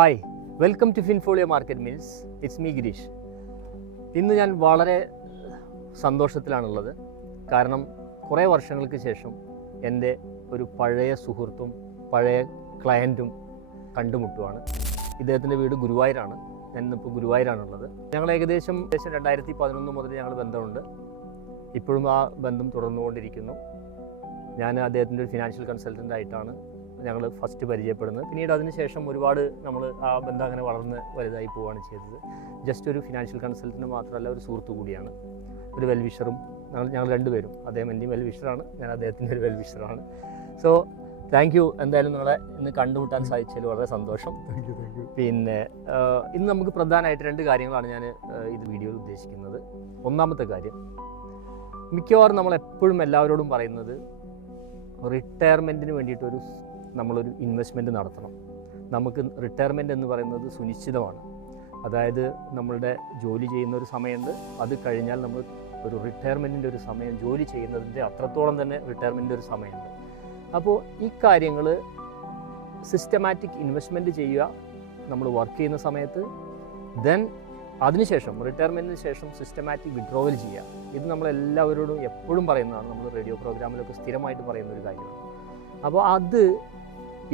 Hi welcome to Finfolio market means it's me Girish ഇന്ന് ഞാൻ വളരെ സന്തോഷത്തിലാണുള്ളത്. കാരണം കുറേ വർഷങ്ങൾക്ക് ശേഷം എന്റെ ഒരു പഴയ സുഹൃത്തും പഴയ ക്ലയന്റും കണ്ടുമുട്ടുവാണ്. ഇദ്ദേഹത്തിന്റെ വീട് ഗുരുവായൂരാണ്. ഞാൻ ഇന്നിപ്പോൾ ഗുരുവായൂരാണുള്ളത്. ഞങ്ങൾ ഏകദേശം ഏകദേശം രണ്ടായിരത്തി പതിനൊന്ന് മുതൽ ഞങ്ങൾ ബന്ധമുണ്ട്. ഇപ്പോഴും ആ ബന്ധം തുടർന്നുകൊണ്ടിരിക്കുന്നു. ഞാൻ അദ്ദേഹത്തിന്റെ ഒരു ഫിനാൻഷ്യൽ കൺസൾട്ടന്റ് ആയിട്ടാണ് ഞങ്ങൾ ഫസ്റ്റ് പരിചയപ്പെടുന്നത്. പിന്നീട് അതിനുശേഷം ഒരുപാട് നമ്മൾ ആ ബന്ധം അങ്ങനെ വളർന്ന് വലുതായി പോവുകയാണ് ചെയ്തത്. ജസ്റ്റ് ഒരു ഫിനാൻഷ്യൽ കൺസൾട്ടന്റ് മാത്രമല്ല ഒരു സുഹൃത്തു കൂടിയാണ്. ഒരു വെൽവിഷറും ഞങ്ങൾ ഞങ്ങൾ രണ്ടുപേരും. അദ്ദേഹം എന്റെയും വെൽവിഷറാണ് ഞാൻ അദ്ദേഹത്തിന്റെ ഒരു വെൽവിഷറാണ് സോ താങ്ക് യു എന്തായാലും നിങ്ങളെ ഇന്ന് കണ്ടുമുട്ടാൻ സാധിച്ചതിൽ വളരെ സന്തോഷം. പിന്നെ ഇന്ന് നമുക്ക് പ്രധാനമായിട്ട് രണ്ട് കാര്യങ്ങളാണ് ഞാൻ ഇത് വീഡിയോയിൽ ഉദ്ദേശിക്കുന്നത്. ഒന്നാമത്തെ കാര്യം മിക്കവാറും നമ്മൾ എപ്പോഴും എല്ലാവരോടും പറയുന്നത് റിട്ടയർമെന്റിന് വേണ്ടിയിട്ടൊരു നമ്മളൊരു ഇൻവെസ്റ്റ്മെന്റ് നടത്തണം. നമുക്ക് റിട്ടയർമെന്റ് എന്ന് പറയുന്നത് സുനിശ്ചിതമാണ്. അതായത് നമ്മളുടെ ജോലി ചെയ്യുന്ന ഒരു സമയമുണ്ട്. അത് കഴിഞ്ഞാൽ നമ്മൾ ഒരു റിട്ടയർമെന്റിന്റെ ഒരു സമയം ജോലി ചെയ്യുന്നതിന്റെ അത്രത്തോളം തന്നെ റിട്ടയർമെന്റിന്റെ ഒരു സമയമുണ്ട്. അപ്പോൾ ഈ കാര്യങ്ങൾ സിസ്റ്റമാറ്റിക് ഇൻവെസ്റ്റ്മെന്റ് ചെയ്യുക നമ്മൾ വർക്ക് ചെയ്യുന്ന സമയത്ത്. ദെൻ അതിനുശേഷം റിട്ടയർമെന്റിന് ശേഷം സിസ്റ്റമാറ്റിക് വിഡ്രോവൽ ചെയ്യുക. ഇത് നമ്മളെല്ലാവരോടും എപ്പോഴും പറയുന്നതാണ്. നമ്മൾ റേഡിയോ പ്രോഗ്രാമിലൊക്കെ സ്ഥിരമായിട്ട് പറയുന്ന ഒരു കാര്യമാണ്. അപ്പോൾ അത്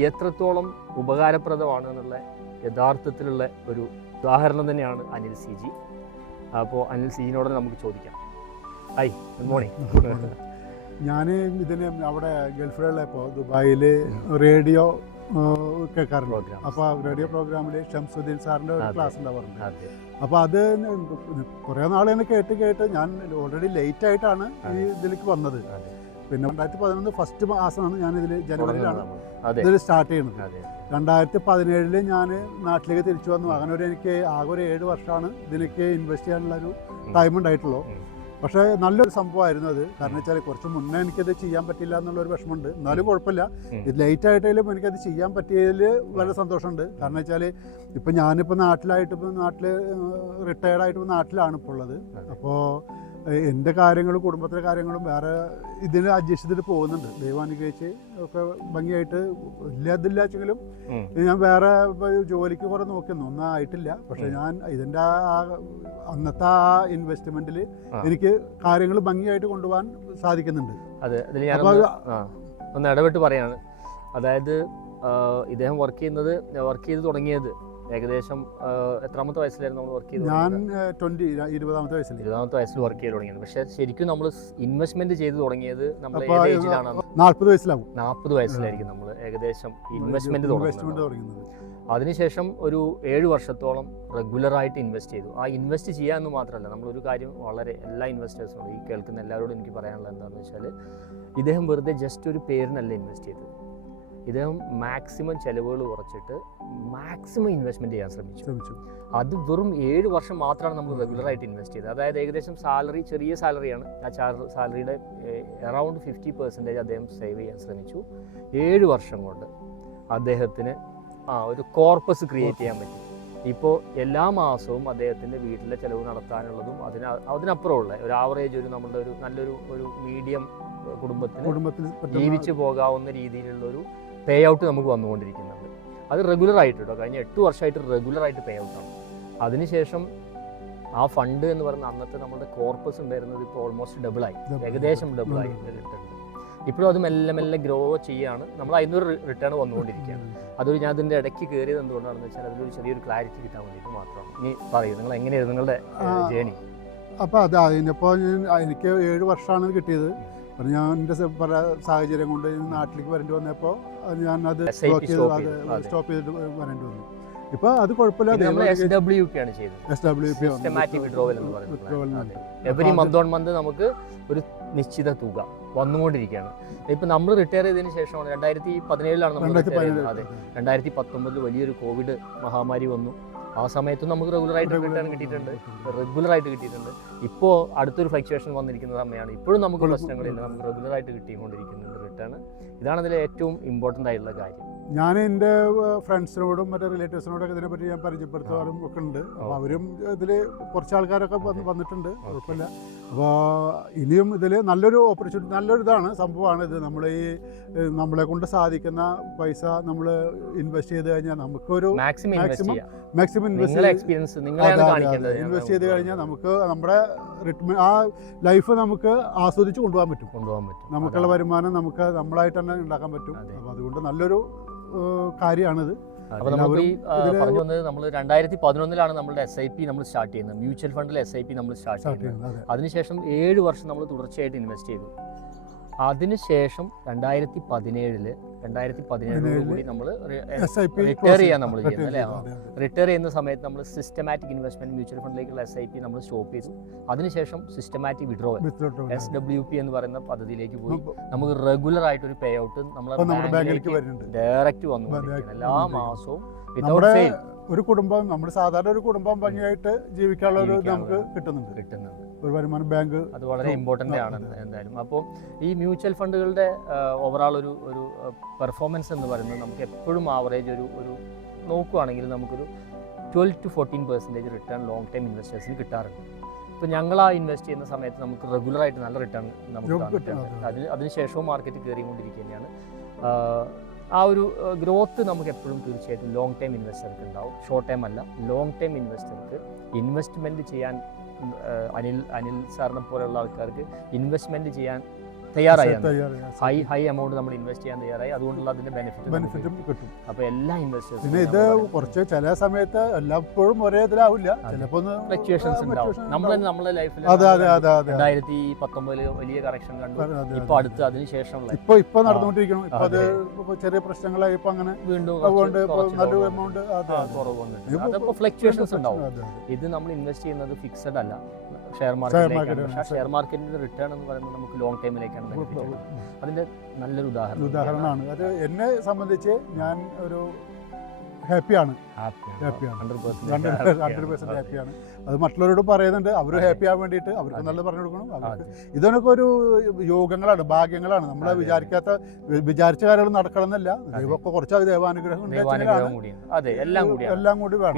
എത്രത്തോളം ഉപകാരപ്രദമാണ് എന്നുള്ള യഥാർത്ഥത്തിലുള്ള ഒരു ഉദാഹരണം തന്നെയാണ് അനിൽ സി ജി. അപ്പോൾ അനിൽ സി ജിനോട് നമുക്ക് ചോദിക്കാം. Hi good morning. ഞാൻ ഇതിന് അവിടെ ഗൾഫിലുള്ളപ്പോൾ ദുബായിൽ റേഡിയോ കേൾക്കാറുണ്ട് അപ്പോൾ റേഡിയോ പ്രോഗ്രാമിൽ ഷംസുദ്ദീൻ സാറിന്റെ ഒരു ക്ലാസ് ഉണ്ടാവാറുണ്ട് അപ്പോൾ അത്. കുറേ നാളെ കേട്ട് കേട്ട് ഞാൻ ഓൾറെഡി ലേറ്റ് ആയിട്ടാണ് ഈ ഇതിലേക്ക് വന്നത്. പിന്നെ രണ്ടായിരത്തി പതിനൊന്ന് ഫസ്റ്റ് മാസമാണ് ഞാൻ ഇതിൽ ജനുവരിയിലാണ് ഇതിൽ സ്റ്റാർട്ട് ചെയ്യുന്നത്. രണ്ടായിരത്തി പതിനേഴിൽ ഞാൻ നാട്ടിലേക്ക് തിരിച്ചു വന്നു. അങ്ങനെ ഒരു എനിക്ക് ആകെ ഒരു ഏഴ് വർഷമാണ് ഇതിലേക്ക് ഇൻവെസ്റ്റ് ചെയ്യാനുള്ള ഒരു ടൈം ഉണ്ടായിട്ടുള്ളൂ. പക്ഷേ നല്ലൊരു സംഭവമായിരുന്നു അത്. കാരണം വെച്ചാൽ കുറച്ച് മുന്നേ എനിക്കത് ചെയ്യാൻ പറ്റില്ല എന്നുള്ളൊരു വിഷമമുണ്ട്. എന്നാലും കുഴപ്പമില്ല. ഇത് ലേറ്റ് ആയിട്ടായാലും എനിക്കത് ചെയ്യാൻ പറ്റിയതിൽ വളരെ സന്തോഷമുണ്ട്. കാരണം വെച്ചാൽ ഇപ്പം ഞാനിപ്പോൾ നാട്ടിലായിട്ട് ഇപ്പം നാട്ടിൽ റിട്ടയർഡ് ആയിട്ട് നാട്ടിലാണ് ഇപ്പോൾ ഉള്ളത്. അപ്പോൾ എന്റെ കാര്യങ്ങളും കുടുംബത്തിലെ കാര്യങ്ങളും വേറെ ഇതിന് അഡ്ജസ്റ്റ് ചെയ്തിട്ട് പോകുന്നുണ്ട്. ദൈവം അനുഗ്രഹിച്ച് ഒക്കെ ഭംഗിയായിട്ട് ഇല്ല ഇതില്ലാച്ചെങ്കിലും ഞാൻ വേറെ ജോലിക്ക് കുറെ നോക്കുന്നു ഒന്നും ആയിട്ടില്ല. പക്ഷെ ഞാൻ ഇതിന്റെ ആ അന്നത്തെ ആ ഇൻവെസ്റ്റ്മെന്റിൽ എനിക്ക് കാര്യങ്ങൾ ഭംഗിയായിട്ട് കൊണ്ടുപോകാൻ സാധിക്കുന്നുണ്ട്. അതെ അതിൽ ഞാൻ ഒന്ന് ഇടപെട്ട് പറയാണ്. അതായത് ഇദ്ദേഹം വർക്ക് ചെയ്യുന്നത് വർക്ക് ചെയ്ത് തുടങ്ങിയത് ഏകദേശം എത്രാമത്തെ വയസ്സിലായിരുന്നു നമ്മൾ വർക്ക് ചെയ്തത് ഞാൻ? ട്വന്റി ഇരുപതാമത്തെ വയസ്സിൽ ഇരുപതാമത്തെ വയസ്സിൽ വർക്ക് ചെയ്ത് തുടങ്ങിയത്. പക്ഷേ ശരിക്കും നമ്മൾ ഇൻവെസ്റ്റ്മെന്റ് ചെയ്ത് തുടങ്ങിയത് നമ്മൾ ഏജിലാണ് നാല്പത് വയസ്സിലാവും. നാൽപ്പത് വയസ്സിലായിരിക്കും നമ്മൾ ഏകദേശം ഇൻവെസ്റ്റ്മെന്റ് തുടങ്ങുന്നത്. അതിനുശേഷം ഒരു ഏഴ് വർഷത്തോളം റെഗുലറായിട്ട് ഇൻവെസ്റ്റ് ചെയ്തു. ആ ഇൻവെസ്റ്റ് ചെയ്യാമെന്ന് മാത്രമല്ല നമ്മളൊരു കാര്യം വളരെ എല്ലാ ഇൻവെസ്റ്റേഴ്സിനോടും ഈ കേൾക്കുന്ന എല്ലാവരോടും എനിക്ക് പറയാനുള്ളത് എന്താണെന്ന് വെച്ചാൽ ഇദ്ദേഹം വെറുതെ ജസ്റ്റ് ഒരു പേരിനല്ല ഇൻവെസ്റ്റ് ചെയ്തത്. ഇദ്ദേഹം മാക്സിമം ചിലവുകൾ കുറച്ചിട്ട് മാക്സിമം ഇൻവെസ്റ്റ്മെന്റ് ചെയ്യാൻ ശ്രമിച്ചു. ശ്രമിച്ചു. അത് വെറും ഏഴ് വർഷം മാത്രമാണ് നമ്മൾ റെഗുലറായിട്ട് ഇൻവെസ്റ്റ് ചെയ്തത്. അതായത് ഏകദേശം സാലറി ചെറിയ സാലറിയാണ് ആ സാലറിയുടെ അറൗണ്ട് ഫിഫ്റ്റി പെർസെന്റേജ് അദ്ദേഹം സേവ് ചെയ്യാൻ ശ്രമിച്ചു. ഏഴ് വർഷം കൊണ്ട് അദ്ദേഹത്തിന് ആ ഒരു കോർപ്പസ് ക്രിയേറ്റ് ചെയ്യാൻ പറ്റി. ഇപ്പോൾ എല്ലാ മാസവും അദ്ദേഹത്തിന്റെ വീട്ടിലെ ചിലവ് നടത്താനുള്ളതും അതിന് അതിനപ്പുറമുള്ള ഒരു ആവറേജ് ഒരു നമ്മളുടെ ഒരു നല്ലൊരു ഒരു മീഡിയം കുടുംബത്തിന് കുടുംബത്തിൽ ജീവിച്ചു പോകാവുന്ന രീതിയിലുള്ള ഒരു പേ ഔട്ട് നമുക്ക് വന്നുകൊണ്ടിരിക്കുന്നുണ്ട് അത് റെഗുലർ ആയിട്ട് കേട്ടോ കഴിഞ്ഞ എട്ട് വർഷമായിട്ട് റെഗുലർ ആയിട്ട് പേ ഔട്ടാണ് അതിനുശേഷം ആ ഫണ്ട് എന്ന് പറയുന്ന അന്നത്തെ നമ്മുടെ കോർപ്പസ് ഉണ്ടായിരുന്നത് ഇപ്പോൾ ഓൾമോസ്റ്റ് ഡബിളായി. ഏകദേശം ഡബിളായി ഉം. ഇപ്പോഴും അത് മെല്ലെ മെല്ലെ ഗ്രോ ചെയ്യാണ്. നമ്മൾ അതിനൊരു റിട്ടേൺ വന്നുകൊണ്ടിരിക്കുകയാണ്. അതൊരു ഞാൻ അതിന്റെ ഇടയ്ക്ക് കയറിയത് എന്തുകൊണ്ടാണെന്ന് വെച്ചാൽ അതിലൊരു ചെറിയൊരു ക്ലാരിറ്റി കിട്ടാൻ വേണ്ടിയിട്ട് മാത്രമാണ്. ഇനി പറയൂ നിങ്ങൾ എങ്ങനെയായിരുന്നു നിങ്ങളുടെ ജേണി അപ്പോൾ അത് അതിനിപ്പോൾ എനിക്ക് ഏഴ് വർഷമാണ് കിട്ടിയത്. അപ്പോൾ ഞാൻ എന്റെ പല സാഹചര്യം കൊണ്ട് നാട്ടിലേക്ക് വരേണ്ടി വന്നപ്പോൾ ഞാൻ അത് ബ്ലോക്ക് സ്റ്റോപ്പ് ചെയ്ത് അത് സ്റ്റോപ്പ് ചെയ്തിട്ട് വരേണ്ടി വന്നു. ഇപ്പൊ അത് എവറി മന്ത് ഓൺ മന്ത് നമുക്ക് ഒരു നിശ്ചിത തുക വന്നുകൊണ്ടിരിക്കുകയാണ്. ഇപ്പം നമ്മൾ റിട്ടയർ ചെയ്തതിന് ശേഷമാണ് രണ്ടായിരത്തി പതിനേഴിലാണ് നമ്മൾ. അതെ. രണ്ടായിരത്തി പത്തൊമ്പതിൽ വലിയൊരു കോവിഡ് മഹാമാരി വന്നു. ആ സമയത്തും നമുക്ക് റെഗുലർ ആയിട്ട് റിട്ടേൺ കിട്ടിയിട്ടുണ്ട്. റെഗുലർ ആയിട്ട് കിട്ടിയിട്ടുണ്ട്. ഇപ്പോൾ അടുത്തൊരു ഫ്ലക്ച്വേഷൻ വന്നിരിക്കുന്ന സമയമാണ് ഇപ്പോഴും നമുക്ക് പ്രശ്നങ്ങളില്ല നമുക്ക് റെഗുലറായിട്ട് കിട്ടിക്കൊണ്ടിരിക്കുന്നുണ്ട് റിട്ടേൺ ഇതാണ് അതിലെ ഏറ്റവും ഇമ്പോർട്ടന്റ് ആയിട്ടുള്ള കാര്യം. ഞാൻ എന്റെ ഫ്രണ്ട്സിനോടും മറ്റേ റിലേറ്റീവ്സിനോടൊക്കെ ഇതിനെപ്പറ്റി ഞാൻ പരിചയപ്പെടുത്താറും ഒക്കെ ഉണ്ട് അപ്പോൾ അവരും ഇതിൽ കുറച്ച് ആൾക്കാരൊക്കെ വന്ന് വന്നിട്ടുണ്ട്. കുഴപ്പമില്ല. അപ്പോൾ ഇനിയും ഇതിൽ നല്ലൊരു ഓപ്പർച്യൂണിറ്റി നല്ലൊരു ഇതാണ് സംഭവമാണ് ഇത്. നമ്മൾ ഈ നമ്മളെ കൊണ്ട് സാധിക്കുന്ന പൈസ നമ്മൾ ഇൻവെസ്റ്റ് ചെയ്ത് കഴിഞ്ഞാൽ നമുക്കൊരു maximum maximum invest experience invest ചെയ്ത് കഴിഞ്ഞാൽ നമുക്ക് നമ്മുടെ റിട്ടേൺ ആ ലൈഫ് നമുക്ക് ആസ്വദിച്ച് കൊണ്ടുപോകാൻ പറ്റും. കൊണ്ടുപോകാൻ പറ്റും. നമുക്കുള്ള വരുമാനം നമുക്ക് നമ്മളായിട്ട് തന്നെ ഉണ്ടാക്കാൻ പറ്റും. അപ്പോൾ അതുകൊണ്ട് നല്ലൊരു കാര്യമാണിത്. അപ്പോൾ നമുക്ക് ഈ പറഞ്ഞു വന്നത് നമ്മൾ രണ്ടായിരത്തി പതിനൊന്നിലാണ് നമ്മുടെ എസ് ഐ പി നമ്മൾ സ്റ്റാർട്ട് ചെയ്യുന്നത്. മ്യൂച്വൽ ഫണ്ടിൽ എസ് ഐ പി നമ്മൾ സ്റ്റാർട്ട് ചെയ്യുന്നത്. അതിനുശേഷം ഏഴ് വർഷം നമ്മൾ തുടർച്ചയായിട്ട് ഇൻവെസ്റ്റ് ചെയ്തു. അതിനുശേഷം രണ്ടായിരത്തി പതിനേഴിൽ രണ്ടായിരത്തി പതിനേഴോട് കൂടി നമ്മൾ ചെയ്യാൻ ചെയ്യുന്നത് അല്ലേ? റിട്ടയർ ചെയ്യുന്ന സമയത്ത് നമ്മൾ സിസ്റ്റമാറ്റിക് ഇൻവെസ്റ്റ്മെന്റ് മ്യൂച്വൽ ഫണ്ടിലേക്കുള്ള എസ് ഐ പി നമ്മൾ സ്റ്റോപ്പ് ചെയ്തു. അതിനുശേഷം systematic withdrawal S W P എന്ന് പറയുന്ന പദ്ധതിയിലേക്ക് പോയി. നമുക്ക് റെഗുലർ ആയിട്ട് ഒരു പേ ഔട്ട് നമ്മളെ ഡയറക്റ്റ് വന്നു എല്ലാ മാസവും വിതൗട്ട് ഫെയിൽ ഒരു കുടുംബം നമ്മൾ സാധാരണ ഒരു കുടുംബം ഭംഗിയായിട്ട് ജീവിക്കാനുള്ള ഒരു നമുക്ക് കിട്ടുന്നുണ്ട്. കിട്ടുന്നുണ്ട്. ഒരു വരുമാനം ബാങ്ക് അത് വളരെ. ഇമ്പോർട്ടന്റ് ആണ് എന്തായാലും. അപ്പോൾ ഈ മ്യൂച്വൽ ഫണ്ടുകളുടെ ഓവറാൾ ഒരു ഒരു പെർഫോമൻസ് എന്ന് പറയുന്നത് നമുക്ക് എപ്പോഴും ആവറേജ് ഒരു ഒരു നോക്കുവാണെങ്കിൽ നമുക്കൊരു twelve to fourteen percentage return long time ഇൻവെസ്റ്റേഴ്സിന് കിട്ടാറുണ്ട്. ഇപ്പോൾ ഞങ്ങൾ ആ ഇൻവെസ്റ്റ് ചെയ്യുന്ന സമയത്ത് നമുക്ക് റെഗുലറായിട്ട് നല്ല റിട്ടേൺ നമുക്ക്. അതിന് അതിനുശേഷവും മാർക്കറ്റ് കയറിക്കൊണ്ടിരിക്കുക തന്നെയാണ് ആഹ് ആ ഒരു ഗ്രോത്ത് നമുക്ക് എപ്പോഴും തീർച്ചയായിട്ടും ലോങ് ടൈം ഇൻവെസ്റ്റർക്ക് ഉണ്ടാവും. ഷോർട്ട് ടൈം അല്ല ലോങ് ടൈം ഇൻവെസ്റ്റർക്ക് ഇൻവെസ്റ്റ്മെന്റ് ചെയ്യാൻ അനിൽ അനിൽ സാറിനെ പോലെയുള്ള ആൾക്കാർക്ക് ഇൻവെസ്റ്റ്മെന്റ് ചെയ്യാൻ തയ്യാറായി ഹൈ ഹൈ എമൗണ്ട് നമ്മൾ ഇൻവെസ്റ്റ് ചെയ്യാൻ തയ്യാറായി. അതുകൊണ്ടുള്ള അതിന്റെ ബെനിഫിറ്റ് ബെനിഫിറ്റും കിട്ടും. അപ്പോൾ എല്ലാ ഇൻവെസ്റ്റേഴ്സും പിന്നെ ഇത് കുറച്ച് ചില സമയത്ത് എല്ലാപ്പോഴും ഒരേ ഇതിലാവില്ല. ചിലപ്പോൾ ഫ്ലക്ച്വേഷൻസ് ഉണ്ടാവും. നമ്മൾ നമ്മുടെ നമ്മളെ ലൈഫിൽ രണ്ടായിരത്തി പത്തൊമ്പതിൽ വലിയ കറക്ഷൻ കണ്ടു. ഇപ്പൊ. അടുത്ത് അതിനുശേഷമുള്ള ഇപ്പൊ ഇപ്പൊ നടന്നുകൊണ്ടിരിക്കണം ഇപ്പൊ അത്. ചെറിയ പ്രശ്നങ്ങളായി ഇപ്പൊ അങ്ങനെ വീണ്ടും അതുകൊണ്ട് നല്ലൊരു എമൗണ്ട് കുറവ് വന്നിട്ടുണ്ട്. അതപ്പോ ഫ്ലക്ച്വേഷൻസ് ഉണ്ടാവും. ഇത് നമ്മൾ ഇൻവെസ്റ്റ് ചെയ്യുന്നത് ഫിക്സഡ് അല്ല. ഷെയർ മാർക്കറ്റ് മാർക്കറ്റിലേക്കാണ് പക്ഷേ ഷെയർ മാർക്കറ്റിന്റെ റിട്ടേൺ എന്ന് പറയുന്നത് നമുക്ക് ലോങ് ടൈമിലേക്കാണ് അതിന്റെ നല്ലൊരു ഉദാഹരണം. ഉദാഹരണമാണ്. അത് എന്നെ സംബന്ധിച്ച് ഞാൻ ഒരു ഹാപ്പിയാണ്. ഹാപ്പിയാണ്. ഹൺഡ്രഡ് പെർസെന്റ് അത് മറ്റുള്ളവരോട് പറയുന്നുണ്ട് അവർ. ഹാപ്പി ആവാൻ വേണ്ടിയിട്ട് അവർക്ക്. നല്ലത് പറഞ്ഞു കൊടുക്കണം. അവർക്ക് ഇതൊക്കെ ഒരു യോഗങ്ങളാണ് ഭാഗ്യങ്ങളാണ്. നമ്മൾ. വിചാരിക്കാത്ത വിചാരിച്ച കാര്യങ്ങൾ നടക്കണം എന്നല്ല ദൈവമൊക്കെ കുറച്ച് ദൈവാനുഗ്രഹം എല്ലാം കൂടി വേണം.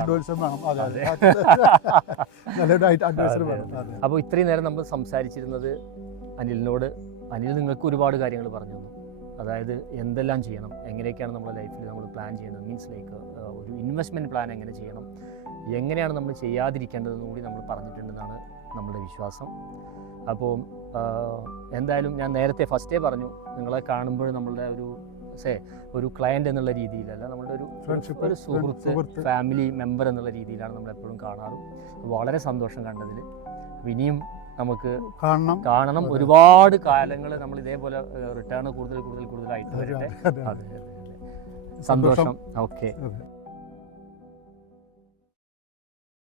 അഡ്വൈസും വേണം. അതെ അതെ. നല്ലൊരു അഡ്വൈസർ വേണം. അപ്പോൾ ഇത്രയും നേരം നമ്മൾ സംസാരിച്ചിരുന്നത് അനിലിനോട്. അനിൽ നിങ്ങൾക്ക് ഒരുപാട് കാര്യങ്ങൾ പറഞ്ഞു തന്നു. അതായത് എന്തെല്ലാം ചെയ്യണം എങ്ങനെയൊക്കെയാണ് നമ്മുടെ ലൈഫിൽ നമ്മൾ പ്ലാൻ ചെയ്യുന്നത് മീൻസ് ലൈക്ക് ഒരു ഇൻവെസ്റ്റ്മെന്റ് പ്ലാൻ എങ്ങനെ ചെയ്യണം എങ്ങനെയാണ് നമ്മൾ ചെയ്യാതിരിക്കേണ്ടതെന്ന് കൂടി നമ്മൾ പറഞ്ഞിട്ടുണ്ടെന്നാണ് നമ്മുടെ വിശ്വാസം. അപ്പോൾ എന്തായാലും ഞാൻ നേരത്തെ ഫസ്റ്റേ പറഞ്ഞു നിങ്ങളെ കാണുമ്പോൾ നമ്മളുടെ ഒരു സേ ഒരു ക്ലയന്റ് എന്നുള്ള രീതിയിലല്ല നമ്മളുടെ ഒരു ഫ്രണ്ട്ഷിപ്പ് ഒരു സുഹൃത്ത് സുഹൃത്ത്. ഫാമിലി മെമ്പർ എന്നുള്ള രീതിയിലാണ് നമ്മൾ എപ്പോഴും കാണാറ്. വളരെ സന്തോഷം കണ്ടതിൽ ഇനിയും നമുക്ക് കാണണം. കാണണം. ഒരുപാട് കാലങ്ങൾ നമ്മൾ ഇതേപോലെ റിട്ടേൺ കൂടുതൽ കൂടുതൽ കൂടുതലായിട്ട്. സന്തോഷം. ഓക്കെ.